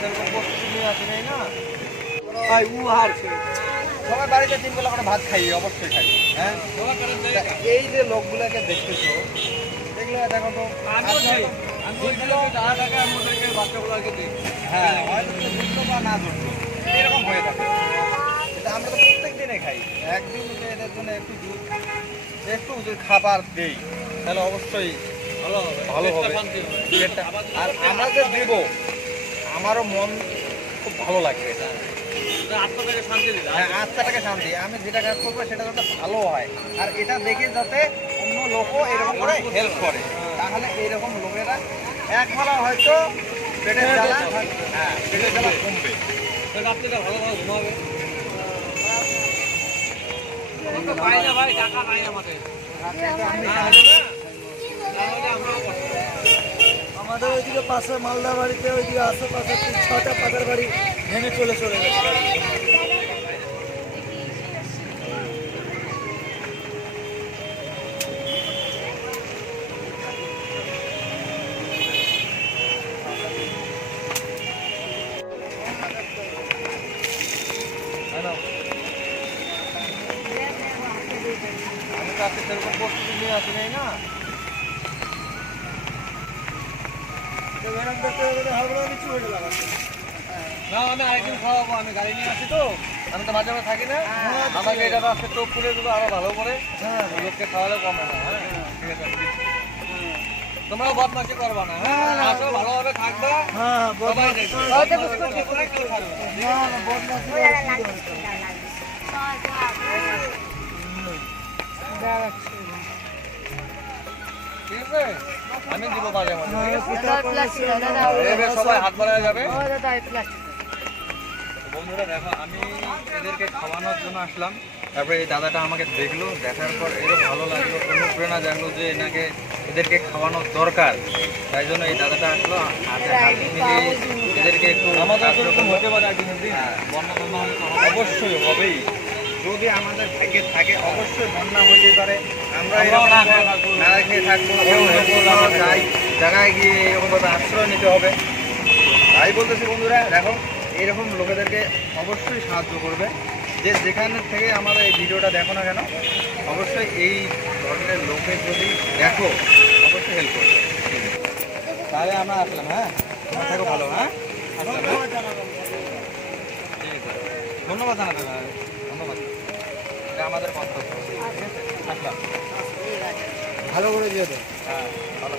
সেরকম প্রস্তুতি নিয়ে আসে নাই না ভাই উহার সবাই বাড়িতে 3 বেলা করে ভাত খাই, অবশ্যই খাই। হ্যাঁ, এই যে লোকগুলাকে দেখতেছো, এগুলো দেখো তো, বাচ্চাগুলোকে দিই, হ্যাঁ হয়তো ধরতো বা না ধরতো, এরকম হয়ে থাকে। এটা আমরা তো প্রত্যেক দিনে খাই। একদিন যদি এদের জন্য একটু দুধ, একটু যদি খাবার দেই, তাহলে অবশ্যই ভালো হবে। আর আমরা যে দেব, আমারও মন খুব ভালো লাগবে। হ্যাঁ, আত্মাটাকে শান্তি। আমি যেটা কাজ করবো সেটা যাতে ভালো হয়, আর এটা দেখে যাতে অন্য লোকও এরকম করে হেল্প করে, তাহলে এইরকম লোকেরা একবেলা হয়তো পেটের জ্বালা, হ্যাঁ পেটের জ্বালা কমবে। রাত্রিটা ভালোভাবে ঘুমাবে। ভাই টাকা নাই আমাদের, আমাদের ওইদিকে পাশে মালদা বাড়িতে ওইদিকে আশেপাশে 6টা পাতার বাড়ি ভেঙে চলে গেছে। আমি তো আজকে সেরকম প্রস্তুতি নিয়ে আসি নাই না। না, আমি আরেকদিন খাওয়াবো। আমি গাড়ি নিয়ে আসি তো, আমি তো মাঝে মাঝে থাকি না। আমাকে এটা আজকে টোপ করে দিল আরো ভালো করে, লোককে খাওয়ালে কমে না। হ্যাঁ ঠিক আছে, তোমরাও বদমাশি করবা না। হ্যাঁ, আসো ভালোভাবে থাকবা। হ্যাঁ, সবাই দেখবে। ঠিক আছে, আমি দিব মাঝে মাঝে। সবাই হাত বাড়ায় যাবে। বন্ধুরা দেখো, আমি এদেরকে খাওয়ানোর জন্য আসলাম। তারপরে এই দাদাটা আমাকে দেখলো, দেখার পর এরও ভালো লাগলো, অনুপ্রেরণা জাগলো যে এদেরকে খাওয়ানোর দরকার। তাই জন্য এই দাদাটা আসলো, হাতে হাত মিলিয়ে এদেরকে একটু আমাদের হতে পারে। বন্যা টন্যা হলে তো অবশ্যই হবেই, যদি আমাদের ভাগ্যে থাকে অবশ্যই বন্যা হয়ে পারে। আমরা না খেয়ে থাকবো, যাই জায়গায় গিয়ে এরকমভাবে আশ্রয় নিতে হবে। তাই বলতেছি বন্ধুরা, দেখো এইরকম লোকেদেরকে অবশ্যই সাহায্য করবে। যে যেখানে থেকে আমাদের এই ভিডিওটা দেখো না কেন, অবশ্যই এই ধরনের লোকের যদি দেখো অবশ্যই হেল্প করবে। তাহলে আমরা আসলাম। হ্যাঁ, থাকো ভালো। হ্যাঁ, আসলাম। ঠিক আছে, ধন্যবাদ জানাতে হবে। ধন্যবাদ, এটা আমাদের কর্তব্য। ঠিক আছে, আসলাম। ভালো করে দিয়ে দেন। হ্যাঁ, ভালো।